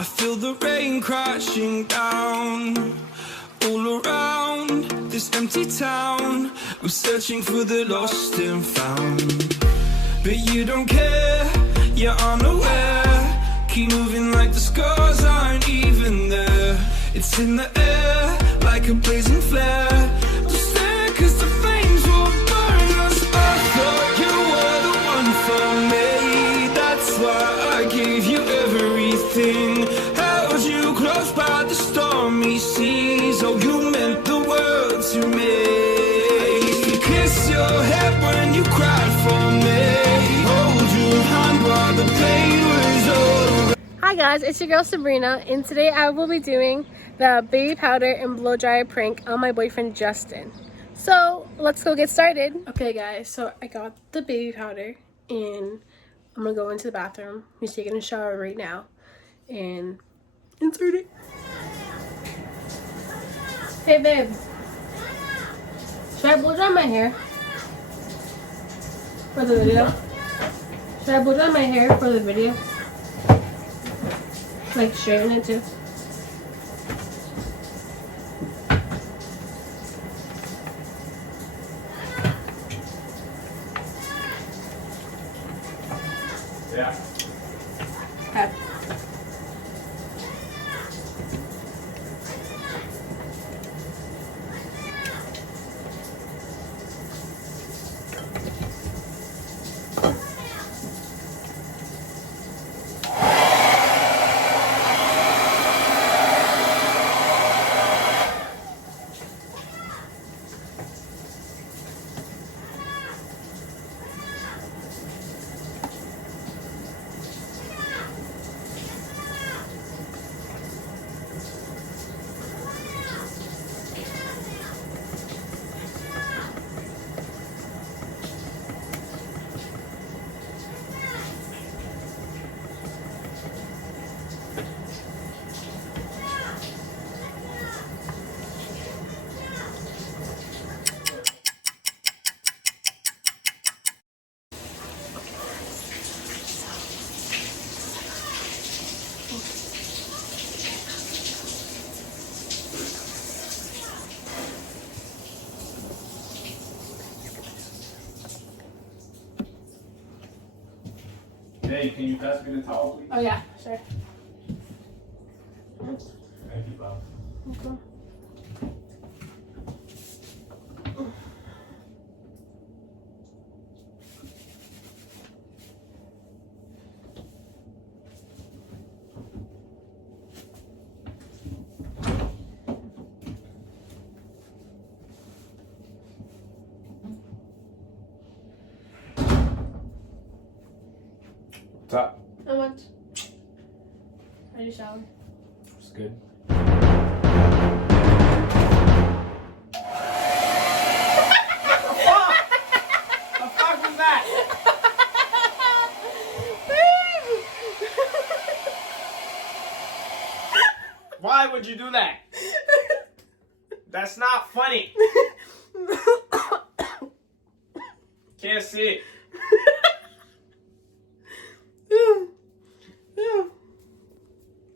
I feel the rain crashing down all around this empty town. I'm searching for the lost and found, but you don't care, you're unaware. Keep moving like the scars aren't even there. It's in the air like a blazing flare. Just stare 'cause the flames will burn us. I thought you were the one for me. That's why I gave you everything. Held you close by the stormy seas. Oh, you meant the world to me. I used to kiss your head when you cried for me. Hold your hand while the pain was over. Hi guys, it's your girl Sabrina, and today I will be doing the baby powder and blow dryer prank on my boyfriend Justin. So let's go get started. Okay guys, so I got the baby powder and I'm gonna go into the bathroom. He's taking a shower right now and insert it. Hey babe, should I blow dry my hair for the video? Should I blow dry my hair for the video? Like straighten it too. Yeah. Okay. Hey, can you pass me the towel, please? Oh yeah, sure. Thank you, Bob. Okay. Top. How much? I just showered. It's good. Why would you do that? That's not funny. Can't see it.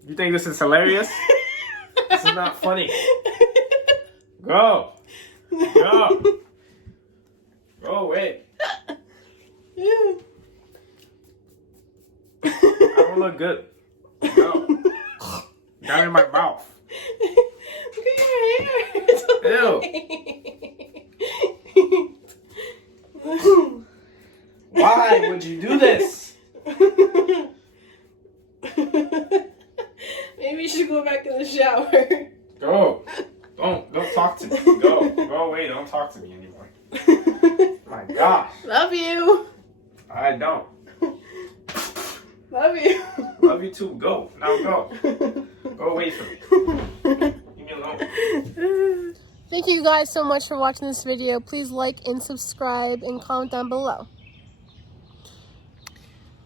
You think this is hilarious? This is not funny. Go. Go. Go away. I don't look good. Go. Got it in my mouth. Look at your hair. It's Ew. Why would you do this? Maybe you should go back in the shower. Go. Don't talk to me. Go. Go away. Don't talk to me anymore. My gosh. Love you. I don't. Love you. Love you too. Go. Now go. Go away from me. Leave me alone. Thank you guys so much for watching this video. Please like and subscribe and comment down below.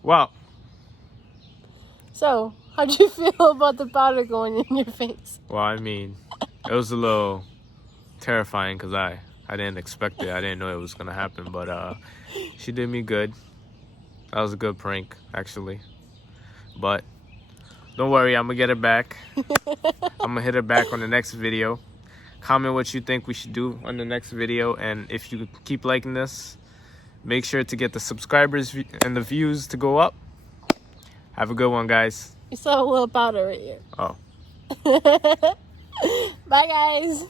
Well. So, how'd you feel about the powder going in your face? Well, I mean, it was a little terrifying because I didn't expect it. I didn't know it was gonna happen, but she did me good. That was a good prank, actually. But Don't worry, I'm gonna get it back. I'm gonna hit her back on the next video. Comment what you think we should do on the next video, and if you keep liking this, make sure to get the subscribers and the views to go up. Have a good one, guys. You saw a little powder right here. Oh. Bye, guys.